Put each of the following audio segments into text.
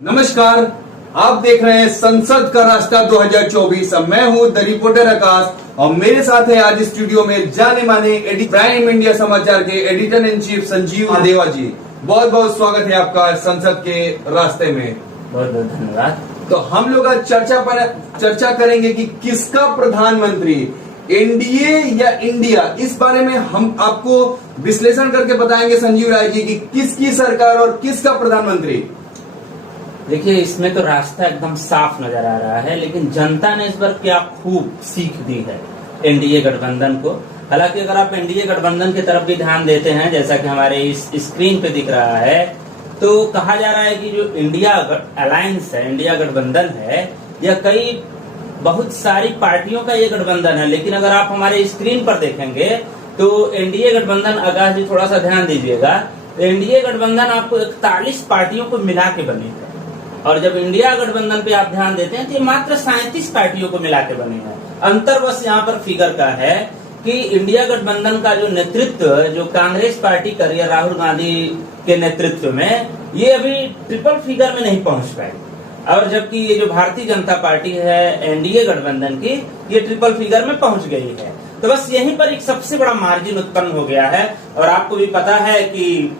नमस्कार, आप देख रहे हैं संसद का रास्ता 2024। मैं हूं द रिपोर्टर आकाश और मेरे साथ है आज स्टूडियो में जाने माने प्राइम इंडिया समाचार के एडिटर इन चीफ संजीव देवा जी। बहुत बहुत स्वागत है आपका संसद के रास्ते में। बहुत बहुत धन्यवाद। तो हम लोग आज चर्चा करेंगे कि किसका प्रधानमंत्री, एनडीए या इंडिया, इस बारे में हम आपको विश्लेषण करके बताएंगे संजीव राय जी की किसकी सरकार और किसका प्रधानमंत्री। देखिए, इसमें तो रास्ता एकदम साफ नजर आ रहा है, लेकिन जनता ने इस बार क्या खूब सीख दी है एनडीए गठबंधन को। हालांकि अगर आप एनडीए गठबंधन की तरफ भी ध्यान देते हैं, जैसा कि हमारे इस स्क्रीन पे दिख रहा है, तो कहा जा रहा है कि जो इंडिया अलायंस है, इंडिया गठबंधन है, यह कई बहुत सारी पार्टियों का ये गठबंधन है। लेकिन अगर आप हमारे स्क्रीन पर देखेंगे तो एनडीए गठबंधन, आकाश जी थोड़ा सा ध्यान दीजिएगा, एनडीए गठबंधन आपको 41 पार्टियों को मिला के बनी है, और जब इंडिया गठबंधन पे आप ध्यान देते हैं तो ये मात्र 37 पार्टियों को मिला के बने हैं। अंतर बस यहाँ पर फिगर का है कि इंडिया गठबंधन का जो नेतृत्व, जो कांग्रेस पार्टी कर रही है राहुल गांधी के नेतृत्व में, ये अभी ट्रिपल फिगर में नहीं पहुंच पाए, और जबकि ये जो भारतीय जनता पार्टी है एनडीए गठबंधन की, ये ट्रिपल फिगर में पहुंच गई है। तो बस यहीं पर एक सबसे बड़ा मार्जिन उत्पन्न हो गया है। और आपको भी पता है कि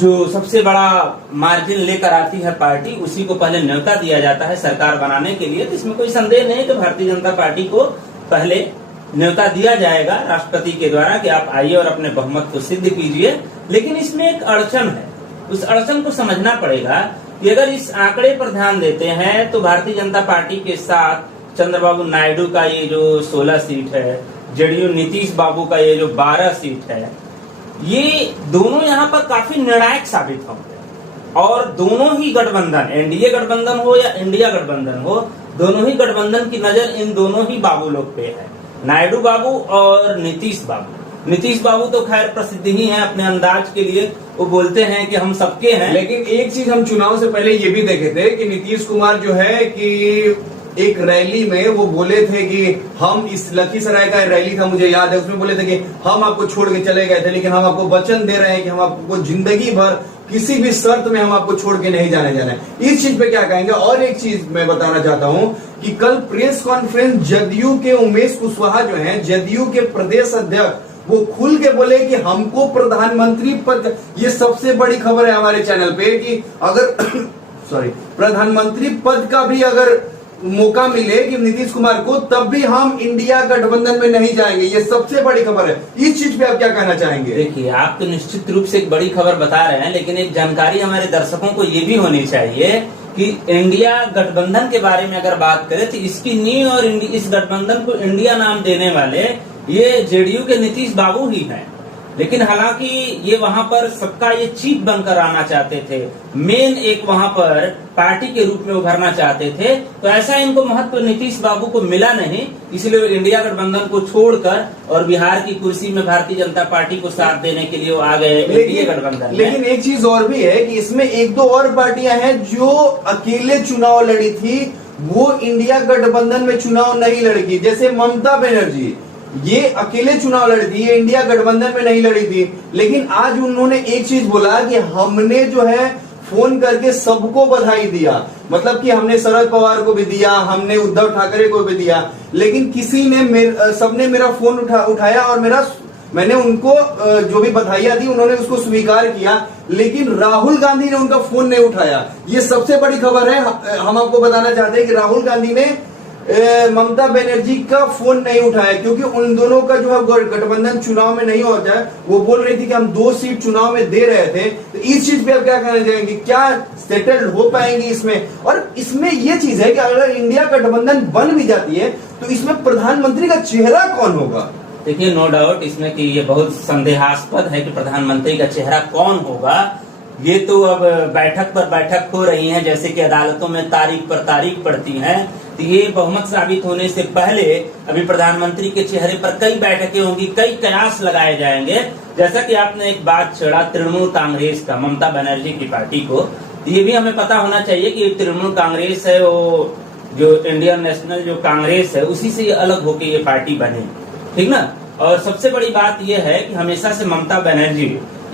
जो सबसे बड़ा मार्जिन लेकर आती है पार्टी, उसी को पहले न्योता दिया जाता है सरकार बनाने के लिए। तो इसमें कोई संदेह नहीं कि भारतीय जनता पार्टी को पहले न्योता दिया जाएगा राष्ट्रपति के द्वारा कि आप आइए और अपने बहुमत को सिद्ध कीजिए। लेकिन इसमें एक अड़चन है, उस अड़चन को समझना पड़ेगा कि अगर इस आंकड़े पर ध्यान देते हैं तो भारतीय जनता पार्टी के साथ चंद्रबाबू नायडू का ये जो 16 सीट है, जेडीयू नीतीश बाबू का ये जो 12 सीट है, ये दोनों यहाँ पर काफी निर्णायक साबित होंगे। और दोनों ही गठबंधन, एनडीए गठबंधन हो या इंडिया गठबंधन हो, दोनों ही गठबंधन की नजर इन दोनों ही बाबू लोग पे है, नायडू बाबू और नीतीश बाबू। नीतीश बाबू तो खैर प्रसिद्ध ही हैं अपने अंदाज के लिए, वो बोलते हैं कि हम सबके हैं। लेकिन एक चीज हम चुनाव से पहले ये भी देखे थे कि नीतीश कुमार जो है कि एक रैली में वो बोले थे कि हम, इस लखीसराय का रैली था मुझे याद है, उसमें बोले थे कि हम आपको छोड़ के चले गए थे, लेकिन हम आपको वचन दे रहे हैं कि हम आपको जिंदगी भर किसी भी शर्त में हम आपको छोड़ के नहीं जाने जा रहे हैं। इस चीज पे क्या कहेंगे। और एक चीज मैं बताना चाहता हूं कि कल प्रेस कॉन्फ्रेंस जदयू के उमेश कुशवाहा जो है, जदयू के प्रदेश अध्यक्ष, वो खुल के बोले कि हमको प्रधानमंत्री पद, ये सबसे बड़ी खबर है हमारे चैनल पे, कि अगर प्रधानमंत्री पद का भी अगर मौका मिले कि नीतीश कुमार को, तब भी हम इंडिया गठबंधन में नहीं जाएंगे। ये सबसे बड़ी खबर है। इस चीज पे आप क्या कहना चाहेंगे। देखिए, आप तो निश्चित रूप से एक बड़ी खबर बता रहे हैं, लेकिन एक जानकारी हमारे दर्शकों को ये भी होनी चाहिए कि इंडिया गठबंधन के बारे में अगर बात करें तो इसकी नींव और इस गठबंधन को इंडिया नाम देने वाले ये जेडीयू के नीतीश बाबू ही हैं। लेकिन हालांकि ये वहां पर सबका ये चीफ बनकर आना चाहते थे, मेन एक वहां पर पार्टी के रूप में उभरना चाहते थे, तो ऐसा इनको महत्व नीतीश बाबू को मिला नहीं, इसलिए इंडिया गठबंधन को छोड़कर और बिहार की कुर्सी में भारतीय जनता पार्टी को साथ देने के लिए वो आ गए एनडीए गठबंधन। लेकिन एक चीज और भी है कि इसमें एक दो और पार्टियां हैं जो अकेले चुनाव लड़ी थी, वो इंडिया गठबंधन में चुनाव नहीं लड़ी। जैसे ममता बनर्जी, ये अकेले चुनाव लड़ी थी, ये इंडिया गठबंधन में नहीं लड़ी थी। लेकिन आज उन्होंने एक चीज बोला कि हमने जो है फोन करके सबको बधाई दिया, मतलब कि हमने शरद पवार को भी दिया, हमने उद्धव ठाकरे को भी दिया, लेकिन किसी ने सबने मेरा फोन उठाया और मैंने उनको जो भी बधाइयां दी उन्होंने उसको स्वीकार किया, लेकिन राहुल गांधी ने उनका फोन नहीं उठाया। ये सबसे बड़ी खबर है। हम आपको बताना चाहते हैं कि राहुल गांधी ने ममता बनर्जी का फोन नहीं उठाया, क्योंकि उन दोनों का जो है गठबंधन चुनाव में नहीं होता है। वो बोल रही थी कि हम 2 सीट चुनाव में दे रहे थे। तो इस चीज पे आप क्या कहना चाहेंगे, क्या सेटल्ड हो पाएंगे इसमें। और इसमें यह चीज है कि अगर इंडिया गठबंधन बन भी जाती है तो इसमें प्रधानमंत्री का चेहरा कौन होगा। देखिए, नो डाउट इसमें कि ये बहुत संदेहास्पद है कि प्रधानमंत्री का चेहरा कौन होगा। ये तो अब बैठक पर बैठक हो रही है, जैसे कि अदालतों में तारीख पर तारीख पड़ती हैं, तो ये बहुमत साबित होने से पहले अभी प्रधानमंत्री के चेहरे पर कई बैठकें होंगी, कई कयास लगाए जाएंगे। जैसा कि आपने एक बात छेड़ा तृणमूल कांग्रेस का, ममता बनर्जी की पार्टी को, तो ये भी हमें पता होना चाहिए कि तृणमूल कांग्रेस है, वो जो इंडियन नेशनल जो कांग्रेस है, उसी से अलग होकर ये पार्टी बनी, ठीक ना। और सबसे बड़ी बात यह है कि हमेशा से ममता बनर्जी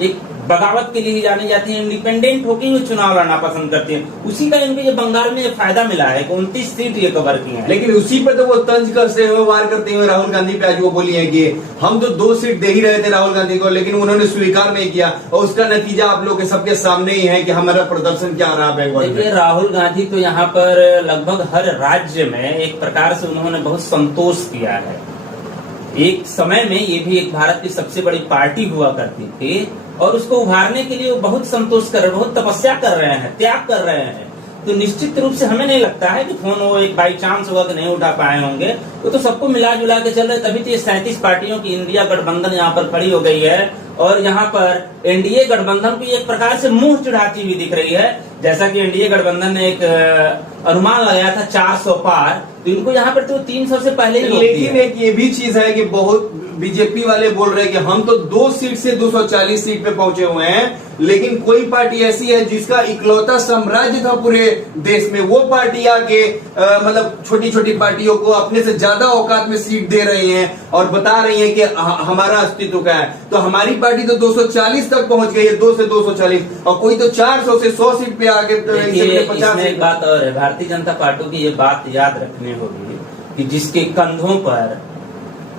एक बगावत के लिए ही जानी जाती है, इंडिपेंडेंट होकर ही चुनाव लड़ना पसंद करती है। उसी का इनको ये बंगाल में ये फायदा मिला है कि 29 सीट ये कवर की है। लेकिन उसी पे तो वो तंज करते हुए वार करते हुए राहुल गांधी पे आज वो बोली है कि हम तो 2 सीट दे ही रहे थे राहुल गांधी को, लेकिन उन्होंने स्वीकार नहीं किया, और उसका नतीजा आप लोग के सबके सामने ही है कि हमारा प्रदर्शन क्या रहा बंगाल में। देखिए, राहुल गांधी तो यहाँ पर लगभग हर राज्य में एक प्रकार से उन्होंने बहुत संतोष किया है। एक समय में ये भी एक भारत की सबसे बड़ी पार्टी हुआ करती थी, और उसको उभारने के लिए वो बहुत संतोष कर रहे हैं, बहुत तपस्या कर रहे हैं, त्याग कर रहे हैं। तो निश्चित रूप से हमें नहीं लगता है कि फोन वो एक बाई चांस होगा कि नहीं उठा पाए होंगे, तो सबको मिला जुला के चल रहे, तभी तो ये 37 पार्टियों की इंडिया गठबंधन यहाँ पर खड़ी हो गई है। और यहाँ पर एनडीए गठबंधन को एक प्रकार से मुंह चिढ़ाती हुई दिख रही है। जैसा कि एनडीए गठबंधन ने एक अनुमान लगाया था 400 पार, तो इनको यहाँ पर तो 300 से पहले ही। लेकिन एक ये भी चीज है कि बहुत बीजेपी वाले बोल रहे हैं कि हम तो 2 सीट से 240 सीट पे पहुंचे हुए हैं, लेकिन कोई पार्टी ऐसी है जिसका इकलौता साम्राज्य था पूरे देश में, वो पार्टी आके मतलब छोटी छोटी पार्टियों को अपने से ज्यादा औकात में सीट दे रही हैं और बता रही हैं कि हमारा अस्तित्व क्या है। तो हमारी पार्टी तो 240 तक पहुंच गई है, 2 से 240, और कोई तो 400 से 100 सीट पे आके 50। एक बात और है, भारतीय जनता पार्टी की ये बात याद रखनी होगी कि जिसके कंधों पर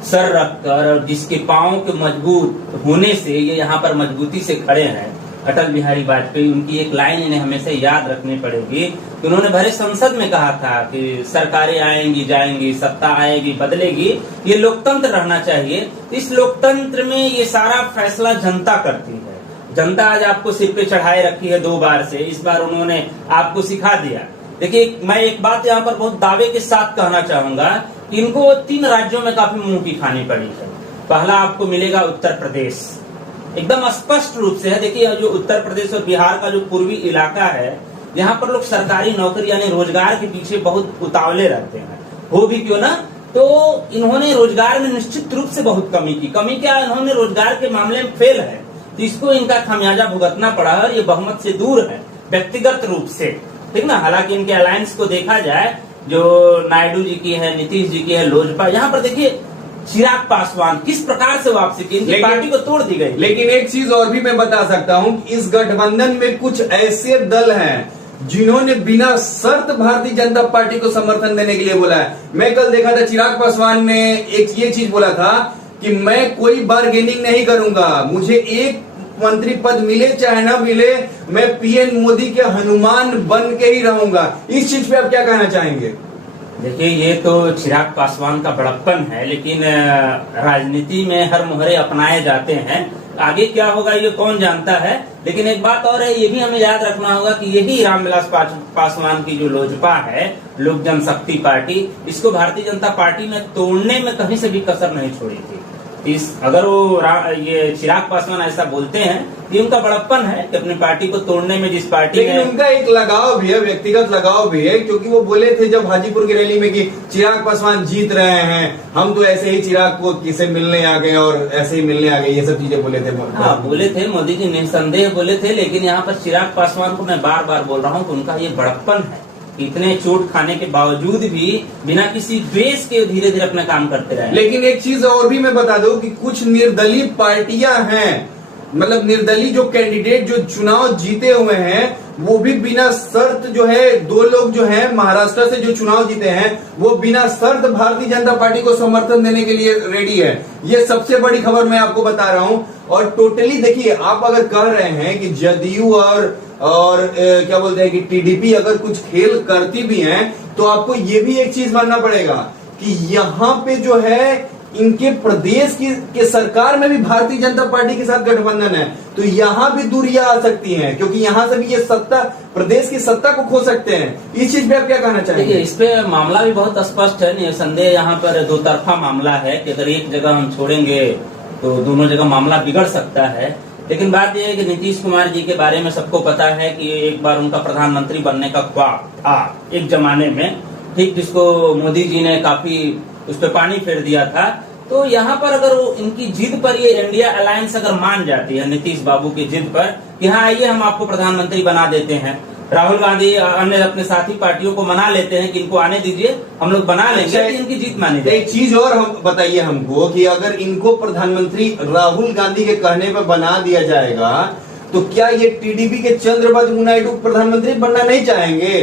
सर रखकर और जिसके पांव के मजबूत होने से ये यहाँ पर मजबूती से खड़े हैं, अटल बिहारी वाजपेयी, उनकी एक लाइन इन्हें हमेशा याद रखनी पड़ेगी कि उन्होंने भरे संसद में कहा था कि सरकारें आएंगी जाएंगी, सत्ता आएगी बदलेगी, ये लोकतंत्र रहना चाहिए। इस लोकतंत्र में ये सारा फैसला जनता करती है। जनता आज आपको सिर पे चढ़ाए रखी है 2 बार से, इस बार उन्होंने आपको सिखा दिया। देखिए, मैं एक बात यहाँ पर बहुत दावे के साथ कहना चाहूंगा, इनको 3 राज्यों में काफी मुंह की खानी पड़ी है। पहला आपको मिलेगा उत्तर प्रदेश, एकदम स्पष्ट रूप से है। देखिए, जो उत्तर प्रदेश और बिहार का जो पूर्वी इलाका है, यहाँ पर लोग सरकारी नौकरी यानी रोजगार के पीछे बहुत उतावले रहते हैं, हो भी क्यों ना। तो इन्होंने रोजगार में निश्चित रूप से बहुत कमी की। कमी क्या, इन्होंने रोजगार के मामले में फेल है, तो इसको इनका खामियाजा भुगतना पड़ा है। ये बहुमत से दूर है व्यक्तिगत रूप से, ठीक ना। हालांकि इनके अलायंस को देखा जाए, जो नायडू जी की है, नीतीश जी की है, लोजपा, यहाँ पर देखिए चिराग पासवान किस प्रकार से वापसी की, इनकी पार्टी को तोड़ दी गई। लेकिन एक चीज और भी मैं बता सकता हूं, इस गठबंधन में कुछ ऐसे दल हैं जिन्होंने बिना शर्त भारतीय जनता पार्टी को समर्थन देने के लिए बोला है। मैं कल देखा था, चिराग पासवान ने एक ये चीज बोला था कि मैं कोई बार्गेनिंग नहीं करूंगा, मुझे एक मंत्री पद मिले चाहे ना मिले, मैं पीएम मोदी के हनुमान बन के ही रहूंगा। इस चीज पे आप क्या कहना चाहेंगे? देखिए, ये तो चिराग पासवान का बड़प्पन है, लेकिन राजनीति में हर मोहरे अपनाए जाते हैं। आगे क्या होगा ये कौन जानता है। लेकिन एक बात और है, ये भी हमें याद रखना होगा कि यही रामविलास पासवान की जो लोजपा है, लोक जनशक्ति पार्टी, इसको भारतीय जनता पार्टी ने तोड़ने में कहीं से भी कसर नहीं छोड़ी थी। अगर वो ये चिराग पासवान ऐसा बोलते हैं, ये उनका बड़प्पन है कि अपनी पार्टी को तोड़ने में जिस पार्टी लेकिन उनका एक लगाव भी है, व्यक्तिगत लगाव भी है, क्योंकि वो बोले थे जब हाजीपुर की रैली में कि चिराग पासवान जीत रहे हैं, हम तो ऐसे ही चिराग को किसे मिलने आ गए और ऐसे ही मिलने आ गए, ये सब चीजें बोले थे। हाँ, बोले थे, मोदी जी निसंदेह बोले थे। लेकिन यहाँ पर चिराग पासवान को मैं बार बार बोल रहा हूँ कि उनका ये बड़प्पन है, इतने चोट खाने के बावजूद भी बिना किसी द्वेष के धीरे धीरे अपना काम करते रहे। लेकिन एक चीज और भी मैं बता दूं कि कुछ निर्दलीय पार्टियां हैं, मतलब निर्दलीय जो कैंडिडेट जो चुनाव जीते हुए हैं, वो भी बिना शर्त जो है, 2 लोग जो है महाराष्ट्र से जो चुनाव जीते हैं, वो बिना शर्त भारतीय जनता पार्टी को समर्थन देने के लिए रेडी है। ये सबसे बड़ी खबर मैं आपको बता रहा हूं। और टोटली देखिए, आप अगर कह रहे हैं कि जदयू और क्या बोलते हैं कि टीडीपी अगर कुछ खेल करती भी हैं, तो आपको ये भी एक चीज मानना पड़ेगा कि यहाँ पे जो है इनके प्रदेश के सरकार में भी भारतीय जनता पार्टी के साथ गठबंधन है, तो यहाँ भी दूरियां आ सकती हैं, क्योंकि यहाँ से भी ये सत्ता, प्रदेश की सत्ता को खो सकते हैं। इस चीज पे आप क्या कहना चाहेंगे? इस पे मामला भी बहुत स्पष्ट है, निसंदेह यहाँ पर 2 तरफा मामला है कि अगर एक जगह हम छोड़ेंगे तो दोनों जगह मामला बिगड़ सकता है। लेकिन बात यह है कि नीतीश कुमार जी के बारे में सबको पता है कि एक बार उनका प्रधानमंत्री बनने का ख्वाब था एक जमाने में, ठीक, जिसको मोदी जी ने काफी उस पर पानी फेर दिया था। तो यहाँ पर अगर वो इनकी जिद पर ये इंडिया अलायंस अगर मान जाती है, नीतीश बाबू की जिद पर कि हाँ आइए हम आपको प्रधानमंत्री बना देते हैं, राहुल गांधी अन्य अपने साथी पार्टियों को मना लेते हैं कि इनको आने दीजिए, हम लोग बना लेंगे, तो इनकी जीत मानी जाए। एक चीज और हम बताइए हमको कि अगर इनको प्रधानमंत्री राहुल गांधी के कहने पर बना दिया जाएगा, तो क्या ये टीडीपी के चंद्रबाबू नायडू प्रधानमंत्री बनना नहीं चाहेंगे?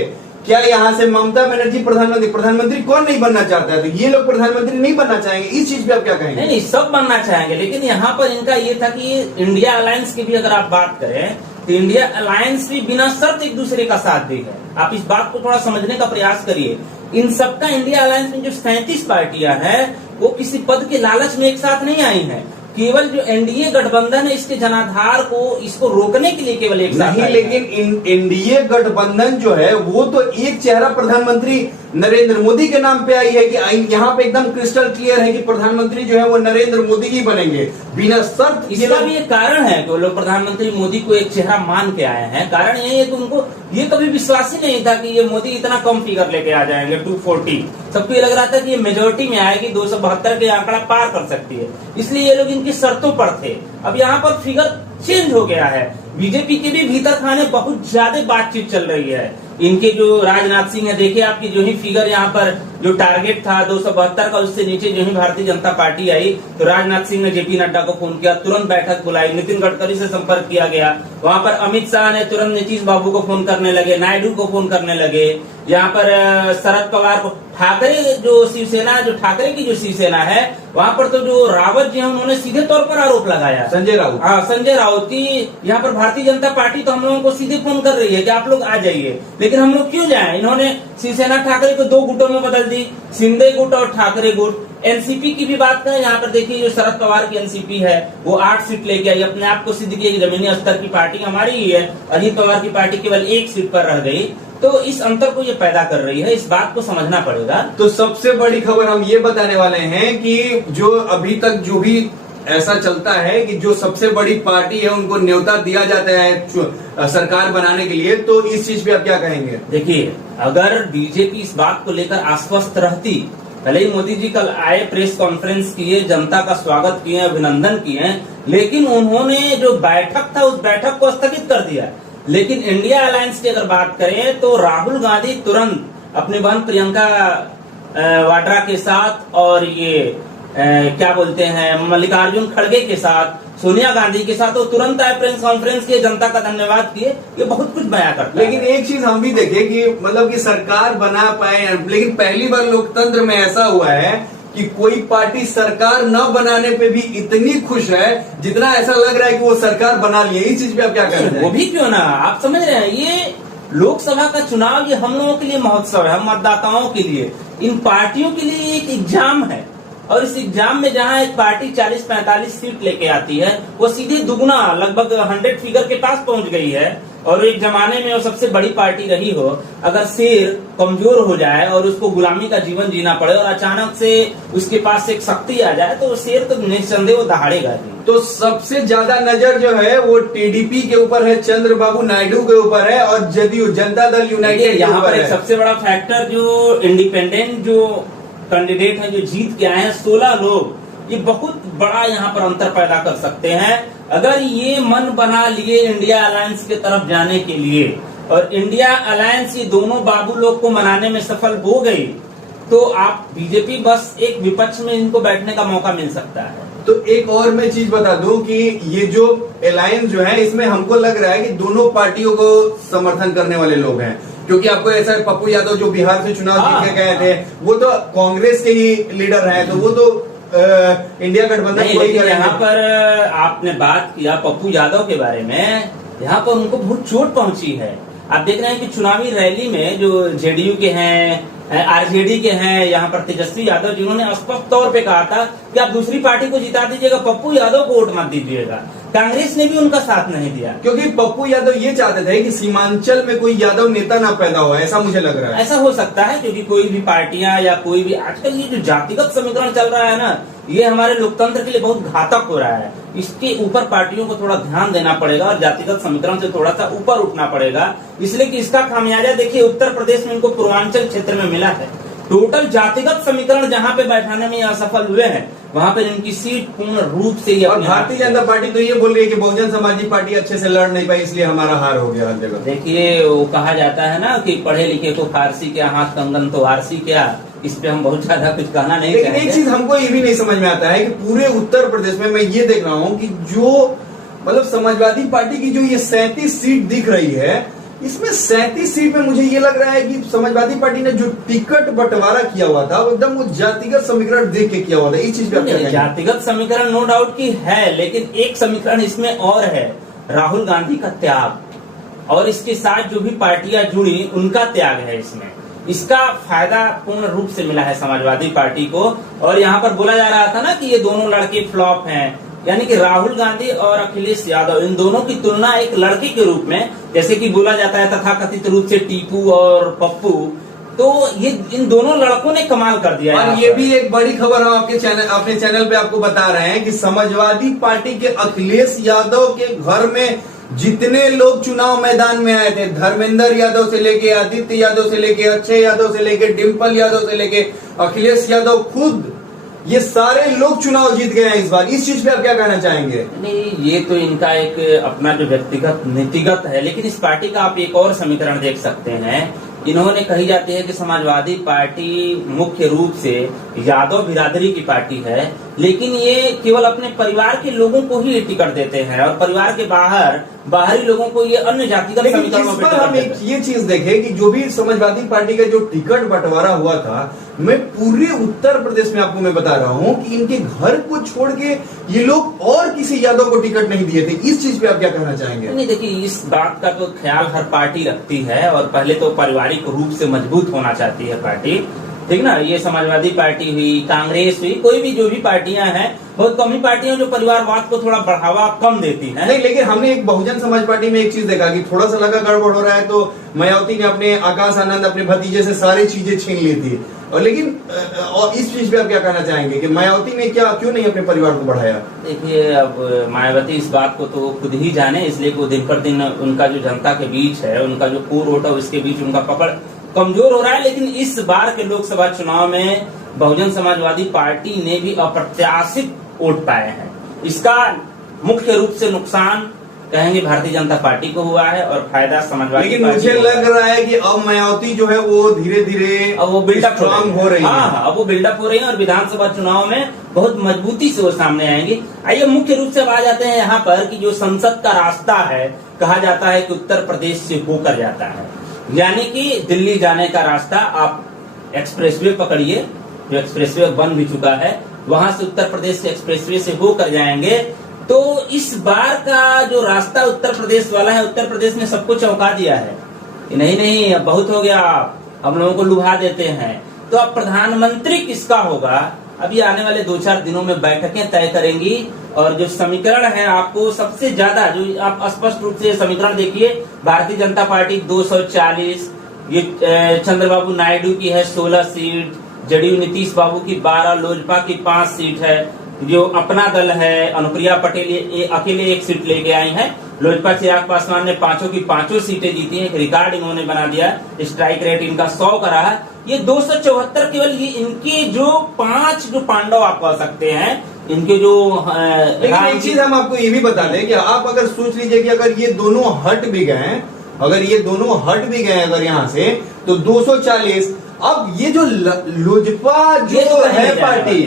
क्या यहाँ से ममता बनर्जी प्रधानमंत्री कौन नहीं बनना चाहता है? तो ये लोग प्रधानमंत्री नहीं बनना चाहेंगे। इस चीज पे आप क्या कहेंगे? नहीं, सब बनना चाहेंगे, लेकिन यहाँ पर इनका ये था कि इंडिया अलायंस की भी अगर आप बात करें तो इंडिया अलायंस भी बिना शर्त एक दूसरे का साथ दी है। आप इस बात को थोड़ा समझने का प्रयास करिए। इन सबका इंडिया अलायंस में जो 37 पार्टियां हैं वो किसी पद के लालच में एक साथ नहीं आई हैं। केवल जो एनडीए गठबंधन है इसके जनाधार को इसको रोकने के लिए केवल एक साथ नहीं, लेकिन एनडीए गठबंधन जो है वो तो एक चेहरा प्रधानमंत्री नरेंद्र मोदी के नाम पे आई है कि यहाँ पे एकदम क्रिस्टल क्लियर है कि प्रधानमंत्री जो है वो नरेंद्र मोदी ही बनेंगे बिना शर्त। इसका भी एक कारण है कि वो लोग प्रधानमंत्री मोदी को एक चेहरा मान के आए हैं। कारण ये है कि उनको ये कभी विश्वास ही नहीं था कि ये मोदी इतना कम फिगर लेके आ जाएंगे 240। सबको ये लग रहा था कि ये मेजोरिटी में आएगी, 272 के आंकड़ा पार कर सकती है, इसलिए ये लोग इनकी शर्तों पर थे। अब यहाँ पर फिगर चेंज हो गया है। बीजेपी के भी भीतर खाने बहुत ज्यादा बातचीत चल रही है। इनके जो राजनाथ सिंह है, देखिए आपकी जो ही फिगर यहाँ पर जो टारगेट था 272 का, उससे नीचे जो ही भारतीय जनता पार्टी आई तो राजनाथ सिंह ने जेपी नड्डा को फोन किया, तुरंत बैठक बुलाई, नितिन गडकरी से संपर्क किया गया। वहां पर अमित शाह ने तुरंत नीतीश बाबू को फोन करने लगे, नायडू को फोन करने लगे। यहाँ पर शरद पवार को, ठाकरे जो शिवसेना, जो ठाकरे की जो शिवसेना है वहां पर तो जो रावत जी हैं उन्होंने सीधे तौर पर आरोप लगाया, संजय राउत, हाँ संजय राउत की, यहाँ पर भारतीय जनता पार्टी तो हम लोगों को सीधे फोन कर रही है कि आप लोग आ जाइए, लेकिन हम लोग क्यों जाएं? इन्होंने शिवसेना ठाकरे को 2 गुटों में बदल दी, शिंदे गुट और ठाकरे गुट। एनसीपी की भी बात करें, यहाँ पर देखिए जो शरद पवार की एनसीपी है वो 8 सीट लेके आई, अपने आप को सिद्ध किया कि जमीनी स्तर की पार्टी हमारी ही है। अजित पवार की पार्टी केवल 1 सीट पर रह गई, तो इस अंतर को ये पैदा कर रही है, इस बात को समझना पड़ेगा। तो सबसे बड़ी खबर हम ये बताने वाले हैं कि जो अभी तक जो भी ऐसा चलता है कि जो सबसे बड़ी पार्टी है उनको न्योता दिया जाता है सरकार बनाने के लिए, तो इस चीज पे आप क्या कहेंगे? देखिए, अगर बीजेपी इस बात को लेकर आश्वस्त रहती, भले ही मोदी जी कल आए, प्रेस कॉन्फ्रेंस किए, जनता का स्वागत किए, अभिनंदन किए, लेकिन उन्होंने जो बैठक था उस बैठक को स्थगित कर दिया। लेकिन इंडिया अलायंस की अगर बात करें तो राहुल गांधी तुरंत अपनी बहन प्रियंका वाड्रा के साथ और ये क्या बोलते हैं मल्लिकार्जुन खड़गे के साथ, सोनिया गांधी के साथ वो तुरंत आए, प्रेस कॉन्फ्रेंस किए, जनता का धन्यवाद किए। ये बहुत कुछ बयां करता है। लेकिन एक चीज हम भी देखें कि मतलब कि सरकार बना पाए, लेकिन पहली बार लोकतंत्र में ऐसा हुआ है कि कोई पार्टी सरकार न बनाने पे भी इतनी खुश है जितना ऐसा लग रहा है कि वो सरकार बना लिए। इस चीज पे आप क्या कर रहे हैं? वो भी क्यों ना, आप समझ रहे हैं, ये लोकसभा का चुनाव ये हम लोगों के लिए महोत्सव है, हम मतदाताओं के लिए, इन पार्टियों के लिए एक एग्जाम है। और इस एग्जाम में जहां एक पार्टी 40-45 सीट लेके आती है, वो सीधे दुगुना लगभग 100 फिगर के पास पहुंच गई है। और एक जमाने में वो सबसे बड़ी पार्टी रही हो, अगर शेर कमजोर हो जाए और उसको गुलामी का जीवन जीना पड़े और अचानक से उसके पास एक शक्ति आ जाए तो शेर तो निस्संदेह वो दहाड़ेगा ही। तो सबसे ज्यादा नजर जो है वो टीडीपी के ऊपर है, चंद्रबाबू नायडू के ऊपर है और जदयू जनता दल यूनाइटेड यहाँ पर एक सबसे बड़ा फैक्टर जो इंडिपेंडेंट जो कैंडिडेट हैं जो जीत के आए हैं 16 लोग, ये बहुत बड़ा यहाँ पर अंतर पैदा कर सकते हैं। अगर ये मन बना लिए इंडिया अलायंस के तरफ जाने के लिए और इंडिया अलायंस ये दोनों बाबू लोग को मनाने में सफल हो गई तो आप बीजेपी बस एक विपक्ष में इनको बैठने का मौका मिल सकता है। तो एक और मैं चीज बता दूं कि ये जो अलायंस जो है इसमें हमको लग रहा है कि दोनों पार्टियों को समर्थन करने वाले लोग हैं, क्योंकि आपको ऐसा है पप्पू यादव जो बिहार से चुनाव जीत के गए थे वो तो कांग्रेस के ही लीडर हैं, तो वो तो इंडिया गठबंधन को ही करेंगे। यहाँ पर आपने बात किया पप्पू यादव के बारे में, यहाँ पर उनको बहुत चोट पहुंची है। आप देख रहे हैं कि चुनावी रैली में जो जेडीयू के हैं, आरजेडी के हैं, यहाँ पर तेजस्वी यादव जिन्होंने स्पष्ट तौर पे कहा था कि आप दूसरी पार्टी को जिता दीजिएगा, पप्पू यादव को वोट मत दीजिएगा। कांग्रेस ने भी उनका साथ नहीं दिया, क्योंकि पप्पू यादव ये चाहते थे कि सीमांचल में कोई यादव नेता ना पैदा हो, ऐसा मुझे लग रहा है। ऐसा हो सकता है क्योंकि कोई भी पार्टियां या कोई भी आजकल ये जो जातिगत समीकरण चल रहा है ना, ये हमारे लोकतंत्र के लिए बहुत घातक हो रहा है। इसके ऊपर पार्टियों को थोड़ा ध्यान देना पड़ेगा और जातिगत समीकरण से थोड़ा सा ऊपर उठना पड़ेगा, इसलिए कि इसका खामियाजा देखिए उत्तर प्रदेश में इनको पूर्वांचल क्षेत्र में मिला है। टोटल जातिगत समीकरण जहां पे बैठाने में असफल हुए हैं वहां पर इनकी सीट पूर्ण रूप से और भारतीय जनता पार्टी तो ये बोल रही है कि बहुजन समाज पार्टी अच्छे से लड़ नहीं पाई इसलिए हमारा हार हो गया हर जगह। देखिए वो कहा जाता है ना कि पढ़े लिखे को फारसी क्या, हाथ कंगन तो वारसी क्या, इस पे हम बहुत ज्यादा कुछ कहना नहीं चाहेंगे। एक चीज हमको ये भी नहीं समझ में आता है कि पूरे उत्तर प्रदेश में मैं ये देख रहा हूँ कि जो मतलब समाजवादी पार्टी की जो ये 37 सीट दिख रही है, इसमें 37 सीट में मुझे ये लग रहा है कि समाजवादी पार्टी ने जो टिकट बंटवारा किया हुआ था वो एकदम वो जातिगत समीकरण देख के किया हुआ था। इस चीज पे आप क्या कहेंगे? जातिगत समीकरण नो डाउट की है, लेकिन एक समीकरण इसमें और है, राहुल गांधी का त्याग और इसके साथ जो भी पार्टियां जुड़ी उनका त्याग है इसमें। इसका फायदा पूर्ण रूप से मिला है समाजवादी पार्टी को। और यहाँ पर बोला जा रहा था ना कि ये दोनों लड़के फ्लॉप हैं, यानी कि राहुल गांधी और अखिलेश यादव, इन दोनों की तुलना एक लड़के के रूप में, जैसे कि बोला जाता है तथाकथित रूप से टीपू और पप्पू, तो ये इन दोनों लड़कों ने कमाल कर दिया। और ये भी एक बड़ी खबर हम अपने चैनल पे आपको बता रहे हैं कि समाजवादी पार्टी के अखिलेश यादव के घर में जितने लोग चुनाव मैदान में आए थे, धर्मेंद्र यादव से लेके आदित्य यादव से लेके अक्षय यादव से लेके डिम्पल यादव से लेके अखिलेश यादव खुद, ये सारे लोग चुनाव जीत गए हैं इस बार। इस चीज पे आप क्या कहना चाहेंगे? नहीं, ये तो इनका एक अपना जो व्यक्तिगत नीतिगत है, लेकिन इस पार्टी का आप एक और समीकरण देख सकते हैं। इन्होंने कही जाती है कि समाजवादी पार्टी मुख्य रूप से यादव बिरादरी की पार्टी है, लेकिन ये केवल अपने परिवार के लोगों को ही टिकट देते हैं और परिवार के बाहरी लोगों को ये अन्य जातिगत समीकरणों पर हम एक ये चीज देखें कि जो भी समाजवादी पार्टी का जो टिकट बंटवारा हुआ था, मैं पूरे उत्तर प्रदेश में आपको मैं बता रहा हूं कि इनके घर को छोड़ के ये लोग और किसी यादव को टिकट नहीं दिए थे। इस चीज पे आप क्या कहना चाहेंगे? नहीं, देखिए, इस बात का तो ख्याल हर पार्टी रखती है और पहले तो पारिवारिक रूप से मजबूत होना चाहती है पार्टी, ठीक ना। ये समाजवादी पार्टी हुई, कांग्रेस हुई, कोई भी जो भी पार्टियां हैं, बहुत कम ही पार्टियां जो परिवारवाद को थोड़ा बढ़ावा कम देती हैं। नहीं, लेकिन हमने एक बहुजन समाज पार्टी में एक चीज देखा कि थोड़ा सा लगा गड़बड़ हो रहा है तो मायावती ने अपने आकाश आनंद, अपने भतीजे से सारी चीजें छीन ली थी। और लेकिन और इस चीज पे आप क्या कहना चाहेंगे कि मायावती ने क्यों नहीं अपने परिवार को बढ़ाया? देखिए, अब मायावती इस बात को तो खुद ही जाने, इसलिए वो दिन पर दिन उनका जो जनता के बीच है, उनका जो कोर वोट है, उसके बीच उनका पकड़ कमजोर हो रहा है। लेकिन इस बार के लोकसभा चुनाव में बहुजन समाजवादी पार्टी ने भी अप्रत्याशित वोट पाए हैं। इसका मुख्य रूप से नुकसान कहेंगे भारतीय जनता पार्टी को हुआ है और फायदा समाजवादी। लेकिन मुझे लग रहा है कि अब मायावती जो है वो धीरे धीरे अब वो बिल्डअप हो रही है। हाँ, अब वो बिल्डअप हो रही है और विधानसभा चुनाव में बहुत मजबूती से वो सामने आएंगी। आइए मुख्य रूप से अब आ जाते हैं यहाँ पर कि जो संसद का रास्ता है, कहा जाता है कि उत्तर प्रदेश से होकर जाता है, यानी कि दिल्ली जाने का रास्ता आप एक्सप्रेसवे पकड़िए, जो एक्सप्रेसवे बन भी चुका है, वहां से उत्तर प्रदेश से एक्सप्रेसवे से होकर जाएंगे। तो इस बार का जो रास्ता उत्तर प्रदेश वाला है, उत्तर प्रदेश ने सबको चौंका दिया है कि नहीं, अब बहुत हो गया, हम लोगों को लुभा देते हैं। तो अब प्रधानमंत्री किसका होगा, अभी आने वाले 2-4 दिनों में बैठकें तय करेंगी। और जो समीकरण है, आपको सबसे ज्यादा जो आप स्पष्ट रूप से समीकरण देखिए, भारतीय जनता पार्टी 240, ये चंद्रबाबू नायडू की है 16 सीट, जदयू नीतीश बाबू की 12, लोजपा की 5 सीट है, जो अपना दल है अनुप्रिया पटेल ये अकेले 1 सीट लेके आई हैं। लोजपा चिराग पासवान ने 5 की 5 सीटें जीती हैं, एक रिकॉर्ड इन्होंने बना दिया। स्ट्राइक रेट इनका 100 का रहा। ये 274 केवल ये इनके जो 5 जो पांडव आप कह सकते हैं, इनके जो लेकिन एक चीज हम आपको ये भी बता दें कि आप अगर सोच लीजिए कि अगर ये दोनों हट भी गए, अगर यहाँ से तो 240। अब ये जो लोजपा जो है पार्टी,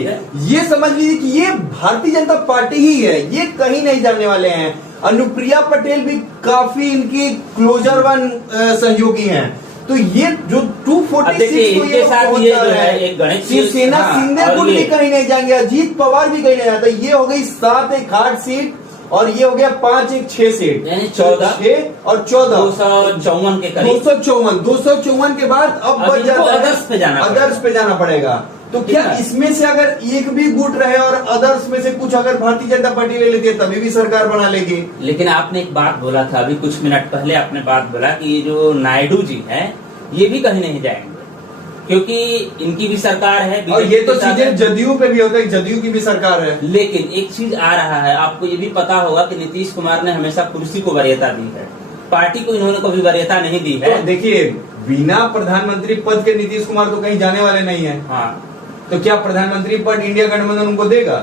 ये समझ लीजिए कि ये भारतीय जनता पार्टी ही है, ये कहीं नहीं जाने वाले हैं। अनुप्रिया पटेल भी काफी इनकी क्लोजर वन सहयोगी हैं। तो ये जो 246 को ये पहुंच जा रहा है, शिवसेना सिंधेपुर भी कहीं नहीं जाएंगे, अजीत पवार भी कहीं नहीं जाता। ये हो गई 7 एक 8 सीट और ये हो गया 5 एक 6 सीट, 14 और 14 254 के करीब, 254 के बाद अब बच जाता है अदर्स पे जाना पड़ेगा। तो क्या इसमें से अगर एक भी गुट रहे और अदर्स में से कुछ अगर भारतीय जनता पार्टी ले लेती है तभी भी सरकार बना लेगी? लेकिन आपने एक बात बोला था अभी कुछ मिनट पहले, आपने बात बोला कि ये जो नायडू जी हैं ये भी कहीं नहीं जाएंगे क्योंकि इनकी भी सरकार है। और ये तो चीजें जदयू पे भी होता है, जदयू की भी सरकार है। लेकिन एक चीज आ रहा है, आपको ये भी पता होगा कि नीतीश कुमार ने हमेशा कुर्सी को वरीयता दी है, पार्टी को इन्होंने कभी वरीयता नहीं दी है। तो देखिए, बिना प्रधानमंत्री पद के नीतीश कुमार तो कहीं जाने वाले नहीं है। हाँ, तो क्या प्रधानमंत्री पद इंडिया गठबंधन उनको देगा?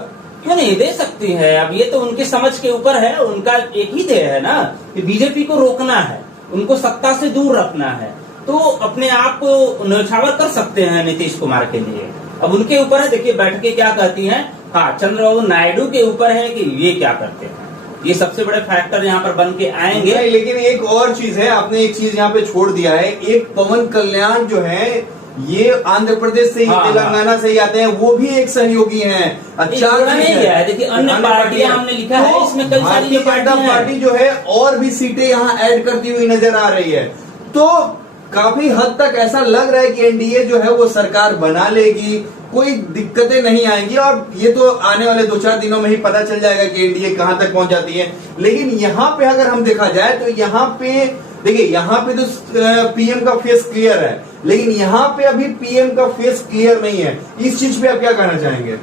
क्यों नहीं दे सकती है। अब ये तो उनके समझ के ऊपर है, उनका एक ही ध्येय है ना कि बीजेपी को रोकना है, उनको सत्ता से दूर रखना है। तो अपने आप को न्यौछावर कर सकते हैं नीतीश कुमार के लिए। अब उनके ऊपर है, देखिए बैठकें क्या कहती हैं। हाँ, चंद्रबाबू नायडू के ऊपर है कि ये क्या करते हैं। ये सबसे बड़े फैक्टर यहाँ पर बन के आएंगे। नहीं, लेकिन एक और चीज है, आपने एक चीज यहाँ पे छोड़ दिया है। एक पवन कल्याण जो है ये आंध्र प्रदेश से ही, तेलंगाना से ही आते हैं, वो भी एक सहयोगी हैं। अच्छा नहीं है, देखिए अन्य पार्टियां हमने लिखा है, इसमें कई सारी भारतीय जनता पार्टी जो है और भी सीटें यहाँ ऐड करती हुई नजर आ रही है। तो काफी हद तक ऐसा लग रहा है कि एनडीए जो है वो सरकार बना लेगी, कोई दिक्कतें नहीं आएंगी। और ये तो आने वाले 2-4 दिनों में ही पता चल जाएगा कि एनडीए कहां तक पहुंच जाती है। लेकिन यहाँ पे अगर हम देखा जाए तो यहाँ पे देखिए, यहाँ पे तो पीएम का फेस क्लियर है, लेकिन यहाँ पे अभी पीएम का फेस क्लियर नहीं है। इस चीज पे आप क्या कहना चाहेंगे?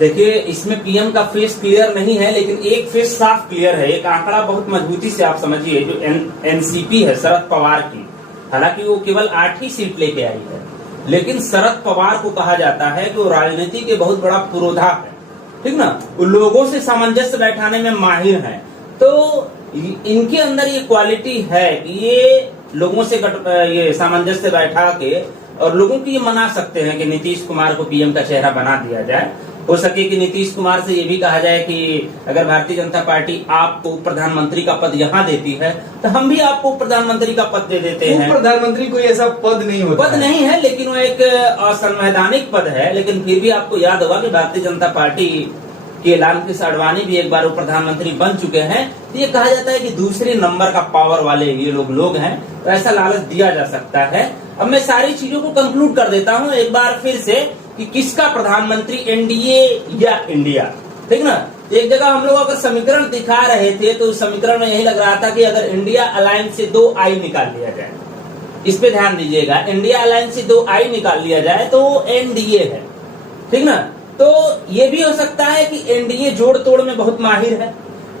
देखिए, इसमें पीएम का फेस क्लियर नहीं है, लेकिन एक फेस साफ क्लियर है। एक आंकड़ा बहुत मजबूती से आप समझिए, जो एनसीपी है शरद पवार की, हालांकि वो केवल 8 ही सीट लेके आई है, लेकिन शरद पवार को कहा जाता है कि वो राजनीति के बहुत बड़ा पुरोधा है, ठीक ना। वो लोगों से सामंजस्य बैठाने में माहिर हैं। तो इनके अंदर ये क्वालिटी है कि ये लोगों से ये सामंजस्य बैठा के और लोगों की ये मना सकते हैं कि नीतीश कुमार को पीएम का चेहरा बना दिया जाए। हो सके कि नीतीश कुमार से ये भी कहा जाए कि अगर भारतीय जनता पार्टी आपको प्रधानमंत्री का पद यहाँ देती है तो हम भी आपको प्रधानमंत्री का पद दे देते हैं। प्रधानमंत्री कोई ऐसा पद नहीं होता, पद नहीं है, लेकिन वो एक असंवैधानिक पद है। लेकिन फिर भी आपको याद होगा कि भारतीय जनता पार्टी के ऐलान के आडवाणी भी एक बार वो प्रधानमंत्री बन चुके हैं। तो ये कहा जाता है कि दूसरे नंबर का पावर वाले ये लोग हैं, तो ऐसा लालच दिया जा सकता है। अब मैं सारी चीजों को कंक्लूड कर देता हूँ एक बार फिर से कि किसका प्रधानमंत्री, एनडीए या इंडिया, ठीक ना। एक जगह हम लोग अगर समीकरण दिखा रहे थे तो उस समीकरण में यही लग रहा था कि अगर इंडिया अलायंस से 2 आई निकाल लिया जाए, इस पे ध्यान दीजिएगा, इंडिया अलायंस से 2 आई निकाल लिया जाए तो एनडीए है, ठीक ना। तो ये भी हो सकता है कि एनडीए जोड़ तोड़ में बहुत माहिर है।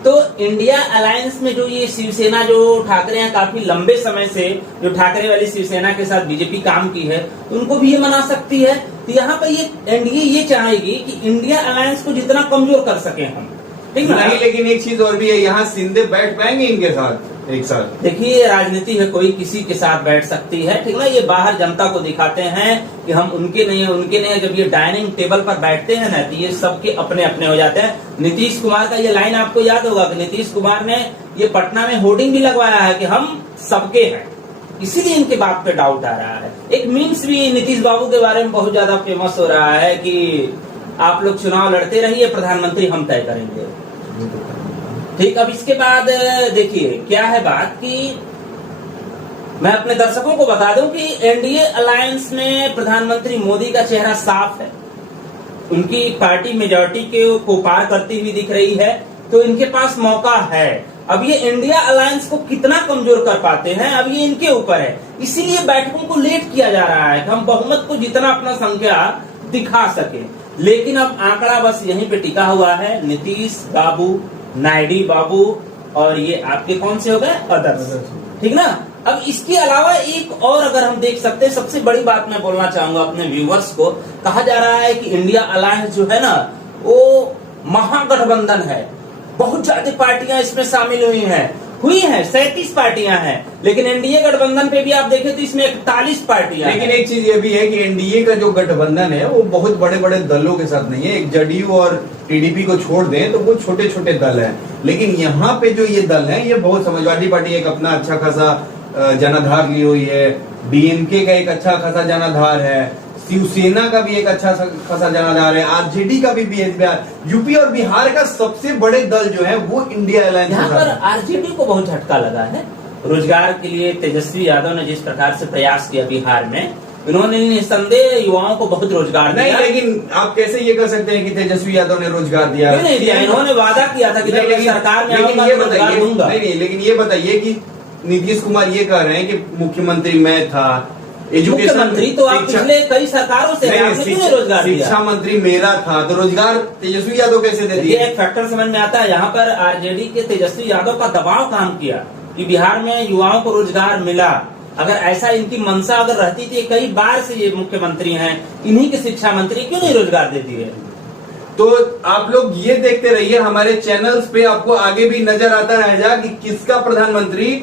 तो इंडिया अलायंस में जो ये शिवसेना, जो ठाकरे हैं काफी लंबे समय से जो ठाकरे वाली शिवसेना के साथ बीजेपी काम की है, उनको भी ये मना सकती है। तो यहाँ पर ये एनडीए ये चाहेगी कि इंडिया अलायंस को जितना कमजोर कर सके हम, ठीक है। नहीं, लेकिन एक चीज और भी है, यहाँ सिंधे बैठ पाएंगे इनके साथ एक साथ? देखिए, राजनीति में कोई किसी के साथ बैठ सकती है, ठीक ना। ये बाहर जनता को दिखाते हैं कि हम उनके नहीं है, उनके नहीं है। जब ये डाइनिंग टेबल पर बैठते हैं ना, तो ये सबके अपने अपने हो जाते हैं। नीतीश कुमार का ये लाइन आपको याद होगा कि नीतीश कुमार ने ये पटना में होर्डिंग भी लगवाया है कि हम सबके हैं, इसीलिए इनके बात पे डाउट आ रहा है। एक मीम्स भी नीतीश बाबू के बारे में बहुत ज्यादा फेमस हो रहा है कि आप लोग चुनाव लड़ते रहिए, प्रधानमंत्री हम तय करेंगे, ठीक। अब इसके बाद देखिए क्या है बात कि मैं अपने दर्शकों को बता दूं कि एनडीए अलायंस में प्रधानमंत्री मोदी का चेहरा साफ है। उनकी पार्टी मेजॉरिटी को पार करती हुई दिख रही है, तो इनके पास मौका है। अब ये इंडिया अलायंस को कितना कमजोर कर पाते हैं, अब ये इनके ऊपर है। इसीलिए बैठकों को लेट किया जा रहा है कि हम बहुमत को जितना अपना संख्या दिखा सके। लेकिन अब आंकड़ा बस यहीं पे टिका हुआ है, नीतीश बाबू, नायडू बाबू और ये आपके कौन से हो गए, अदर्स, ठीक ना। अब इसके अलावा एक और अगर हम देख सकते हैं, सबसे बड़ी बात मैं बोलना चाहूंगा अपने व्यूवर्स को, कहा जा रहा है कि इंडिया अलायंस जो है ना वो महागठबंधन है। बहुत ज्यादा पार्टियां इसमें शामिल हुई हैं, 37 पार्टियां हैं। लेकिन एनडीए गठबंधन पे भी आप देखें तो इसमें 41 पार्टियां। लेकिन एक चीज ये भी है कि एनडीए का जो गठबंधन है वो बहुत बड़े बड़े दलों के साथ नहीं है। एक जदयू और टीडीपी को छोड़ दें तो वो छोटे छोटे दल हैं। लेकिन यहाँ पे जो ये दल है, ये बहुत समाजवादी पार्टी एक अपना अच्छा खासा जनाधार ली हुई है, डीएमके का एक अच्छा खासा जनाधार है, शिवसेना का भी एक अच्छा खासा जनाधार है, आरजेडी का भी बिहार, यूपी और बिहार का सबसे बड़े दल जो है वो इंडिया अलायंस। यहाँ पर आरजेडी को बहुत झटका लगा है। रोजगार के लिए तेजस्वी यादव ने जिस प्रकार से प्रयास किया बिहार में, उन्होंने निस्संदेह युवाओं को बहुत रोजगार दिया। नहीं, लेकिन आप कैसे ये कर सकते हैं कि तेजस्वी यादव ने रोजगार दिया? नहीं दिया, इन्होंने वादा किया था कि जब मैं सरकार में आऊंगा तो रोजगार दूंगा। नहीं, लेकिन ये बताइए कि नीतीश कुमार ये कह रहे हैं कि मुख्यमंत्री मैं था, मुख्यमंत्री तो आप पिछले कई सरकारों से रोजगार दिया। शिक्षा मंत्री मेरा था, तो रोजगार तेजस्वी यादव कैसे दे दिए? एक फैक्टर समझ में आता है। यहाँ पर आरजेडी के तेजस्वी यादव का दबाव काम किया कि बिहार में युवाओं को रोजगार मिला। अगर ऐसा इनकी मंशा अगर रहती थी, कई बार से ये मुख्यमंत्री हैं, इन्हीं के शिक्षा मंत्री क्यों नहीं रोजगार देती है? तो आप लोग ये देखते रहिए हमारे चैनल्स पे, आपको आगे भी नजर आता रहेगा कि किसका प्रधानमंत्री।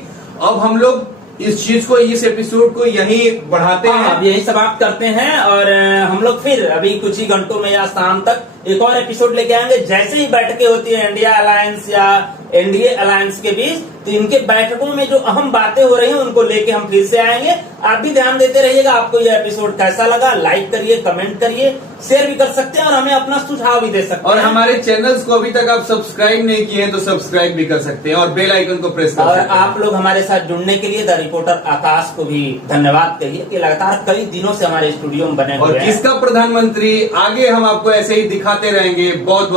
अब हम लोग इस चीज को, इस एपिसोड को यहीं बढ़ाते हैं, अब यही समाप्त करते हैं और हम लोग फिर अभी कुछ ही घंटों में या शाम तक एक और एपिसोड लेके आएंगे। जैसे ही बैठकें होती है इंडिया अलायंस या एनडीए अलायंस के बीच, तो इनके बैठकों में जो अहम बातें हो रही हैं उनको लेके हम फिर से आएंगे। आप भी ध्यान देते रहिएगा। आपको यह एपिसोड कैसा लगा, लाइक करिए, कमेंट करिए, शेयर भी कर सकते हैं और हमें अपना सुझाव भी दे सकते हैं। और हमारे चैनल्स को अभी तक आप सब्सक्राइब नहीं किए हैं तो सब्सक्राइब भी कर सकते हैं और बेल आइकन को प्रेस कर और सकते हैं। आप लोग हमारे साथ जुड़ने के लिए द रिपोर्टर आकाश को भी धन्यवाद कहिए कि लगातार कई दिनों से हमारे स्टूडियो में बने और हुए हैं। किसका प्रधानमंत्री, आगे हम आपको ऐसे ही दिखाते रहेंगे। बहुत बहुत